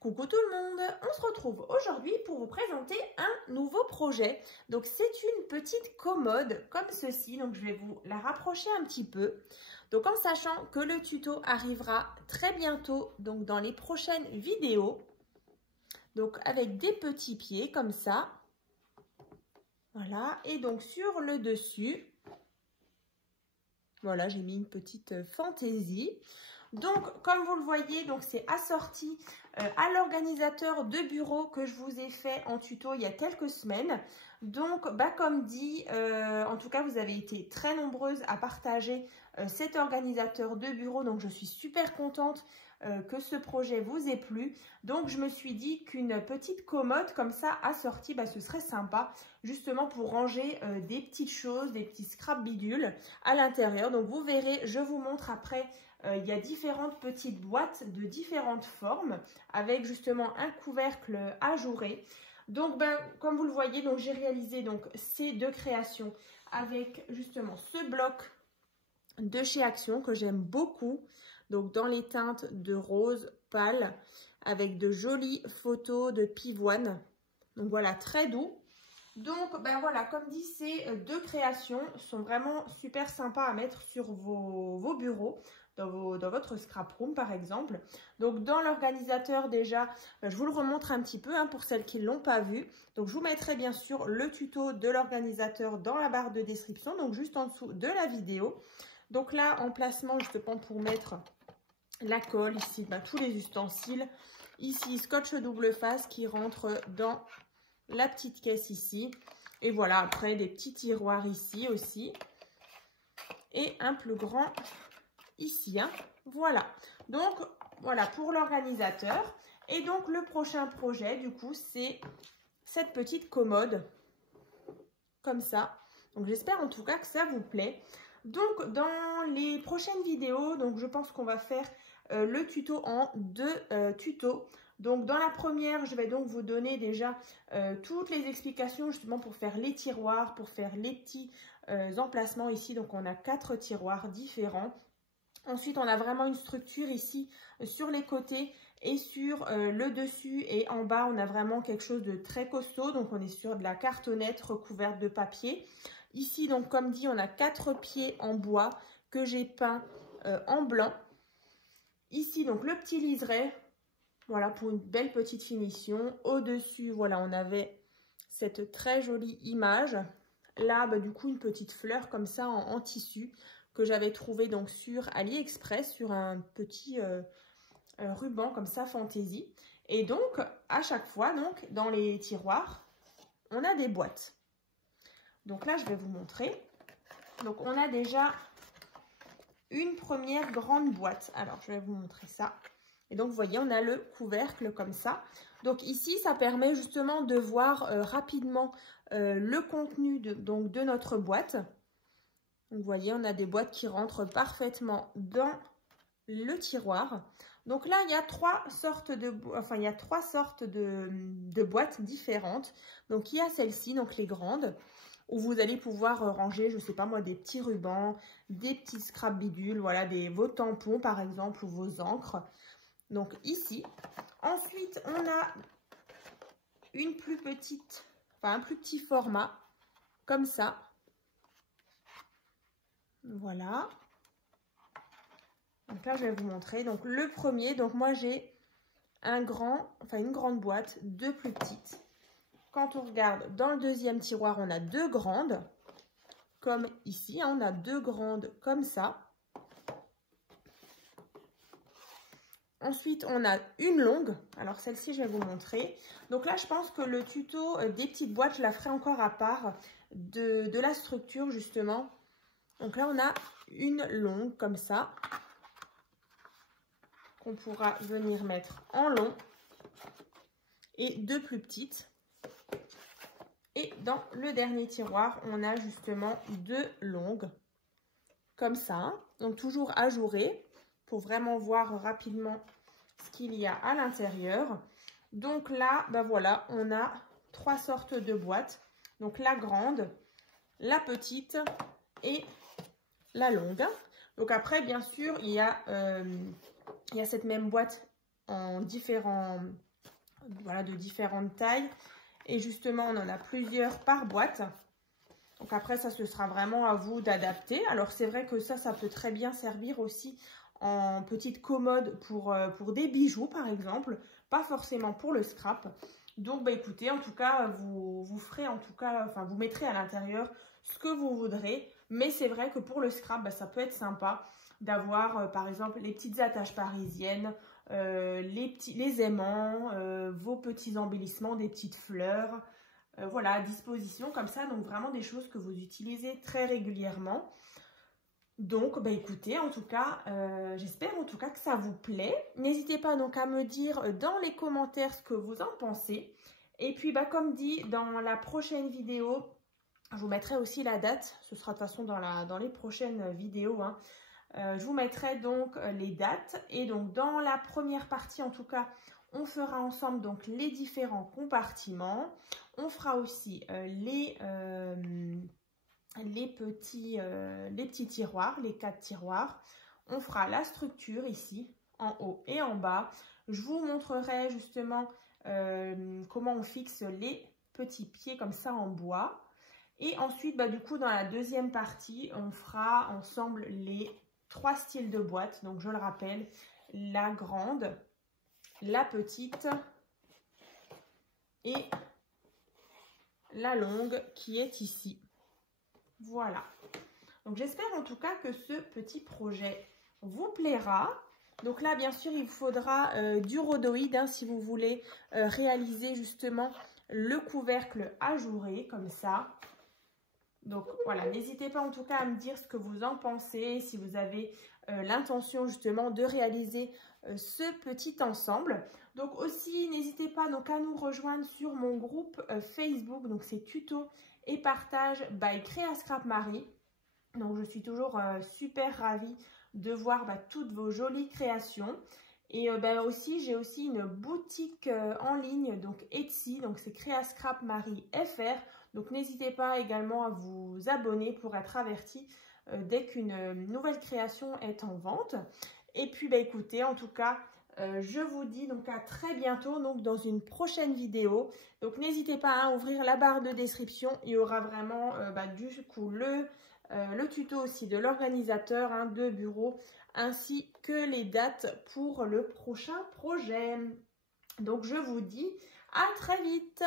Coucou tout le monde, on se retrouve aujourd'hui pour vous présenter un nouveau projet. Donc c'est une petite commode comme ceci, donc je vais vous la rapprocher un petit peu. Donc en sachant que le tuto arrivera très bientôt, donc dans les prochaines vidéos. Donc avec des petits pieds comme ça. Voilà, et donc sur le dessus, voilà, j'ai mis une petite fantaisie. Donc, comme vous le voyez, donc c'est assorti à l'organisateur de bureau que je vous ai fait en tuto il y a quelques semaines. Donc, comme dit, en tout cas, vous avez été très nombreuses à partager cet organisateur de bureau. Donc, je suis super contente que ce projet vous ait plu. Donc, je me suis dit qu'une petite commode comme ça assortie, ce serait sympa, justement pour ranger des petites choses, des petits scrap bidules à l'intérieur. Donc, vous verrez, je vous montre après. Il y a différentes petites boîtes de différentes formes avec justement un couvercle ajouré. Donc, comme vous le voyez, donc j'ai réalisé donc ces deux créations avec justement ce bloc de chez Action que j'aime beaucoup. Donc, dans les teintes de rose pâle avec de jolies photos de pivoine. Donc, voilà, très doux. Donc, voilà, comme dit, ces deux créations sont vraiment super sympas à mettre sur vos bureaux. Dans votre scrap room par exemple. Donc dans l'organisateur déjà, je vous le remontre un petit peu pour celles qui ne l'ont pas vu. Donc je vous mettrai bien sûr le tuto de l'organisateur dans la barre de description, donc juste en dessous de la vidéo. Donc là, emplacement justement pour mettre la colle, ici tous les ustensiles. Ici, scotch double face qui rentre dans la petite caisse ici. Et voilà, après des petits tiroirs ici aussi. Et un plus grand ici, voilà. Donc, voilà pour l'organisateur. Et donc, le prochain projet, du coup, c'est cette petite commode, comme ça. Donc, j'espère en tout cas que ça vous plaît. Donc, dans les prochaines vidéos, donc je pense qu'on va faire le tuto en deux tutos. Donc, dans la première, je vais donc vous donner déjà toutes les explications justement pour faire les tiroirs, pour faire les petits emplacements ici. Donc, on a 4 tiroirs différents. Ensuite, on a vraiment une structure ici sur les côtés et sur le dessus et en bas, on a vraiment quelque chose de très costaud. Donc, on est sur de la cartonnette recouverte de papier. Ici, donc comme dit, on a 4 pieds en bois que j'ai peint en blanc. Ici, donc le petit liseré, voilà pour une belle petite finition. Au-dessus, voilà, on avait cette très jolie image. Là, du coup, une petite fleur comme ça en tissu que j'avais trouvé donc sur AliExpress, sur un petit ruban comme ça, fantaisie. Et donc, à chaque fois, donc, dans les tiroirs, on a des boîtes. Donc là, je vais vous montrer. Donc, on a déjà une première grande boîte. Alors, je vais vous montrer ça. Et donc, vous voyez, on a le couvercle comme ça. Donc, ici, ça permet justement de voir rapidement le contenu de notre boîte. Donc, vous voyez, on a des boîtes qui rentrent parfaitement dans le tiroir. Donc là, il y a trois sortes de boîtes différentes. Donc, il y a celle-ci, donc les grandes, où vous allez pouvoir ranger, je ne sais pas moi, des petits rubans, des petits scrap bidules, voilà, vos tampons par exemple, ou vos encres. Donc ici. Ensuite, on a une plus petite, un plus petit format, comme ça. Voilà. Donc là, je vais vous montrer. Donc le premier, donc moi j'ai une grande boîte, deux plus petites. Quand on regarde dans le deuxième tiroir, on a deux grandes, comme ici. On a deux grandes comme ça. Ensuite, on a une longue. Alors celle-ci, je vais vous montrer. Donc là, je pense que le tuto des petites boîtes, je la ferai encore à part de la structure justement. Donc là, on a une longue comme ça, qu'on pourra venir mettre en long, et deux plus petites. Et dans le dernier tiroir, on a justement deux longues, comme ça. Donc toujours ajourées, pour vraiment voir rapidement ce qu'il y a à l'intérieur. Donc là, voilà, on a trois sortes de boîtes. Donc la grande, la petite et la longue. Donc après, bien sûr, il y a cette même boîte en différents voilà, de différentes tailles. Et justement, on en a plusieurs par boîte. Donc après, ça, ce sera vraiment à vous d'adapter. Alors, c'est vrai que ça peut très bien servir aussi en petite commode pour des bijoux, par exemple. Pas forcément pour le scrap. Donc, bah, écoutez, en tout cas, vous ferez, en tout cas, enfin, vous mettrez à l'intérieur ce que vous voudrez. Mais c'est vrai que pour le scrap, bah, ça peut être sympa d'avoir, par exemple, les petites attaches parisiennes, les aimants, vos petits embellissements, des petites fleurs. Voilà, à disposition comme ça, donc vraiment des choses que vous utilisez très régulièrement. Donc, bah écoutez, en tout cas, j'espère en tout cas que ça vous plaît. N'hésitez pas donc à me dire dans les commentaires ce que vous en pensez. Et puis, bah comme dit, dans la prochaine vidéo, je vous mettrai aussi la date. Ce sera de toute façon dans les prochaines vidéos, hein. Je vous mettrai donc les dates. Et donc, dans la première partie, en tout cas, on fera ensemble donc les différents compartiments. On fera aussi les petits tiroirs, les 4 tiroirs. On fera la structure ici, en haut et en bas. Je vous montrerai justement comment on fixe les petits pieds comme ça en bois. Et ensuite, bah, du coup, dans la deuxième partie, on fera ensemble les 3 styles de boîte. Donc, je le rappelle, la grande, la petite et la longue qui est ici. Voilà. Donc, j'espère en tout cas que ce petit projet vous plaira. Donc là, bien sûr, il vous faudra du rhodoïde hein, si vous voulez réaliser justement le couvercle ajouré comme ça. Donc voilà, n'hésitez pas en tout cas à me dire ce que vous en pensez, si vous avez l'intention justement de réaliser ce petit ensemble. Donc aussi, n'hésitez pas donc à nous rejoindre sur mon groupe Facebook, donc c'est tuto et partage by Créa Scrap Marie. Donc je suis toujours super ravie de voir toutes vos jolies créations. Et aussi, j'ai aussi une boutique en ligne, donc Etsy, donc c'est Créa Scrap Marie FR. Donc n'hésitez pas également à vous abonner pour être averti dès qu'une nouvelle création est en vente. Et puis écoutez, en tout cas, je vous dis donc à très bientôt donc dans une prochaine vidéo. Donc n'hésitez pas à ouvrir la barre de description, il y aura vraiment du coup le tuto aussi de l'organisateur hein, de bureau ainsi que les dates pour le prochain projet. Donc je vous dis à très vite.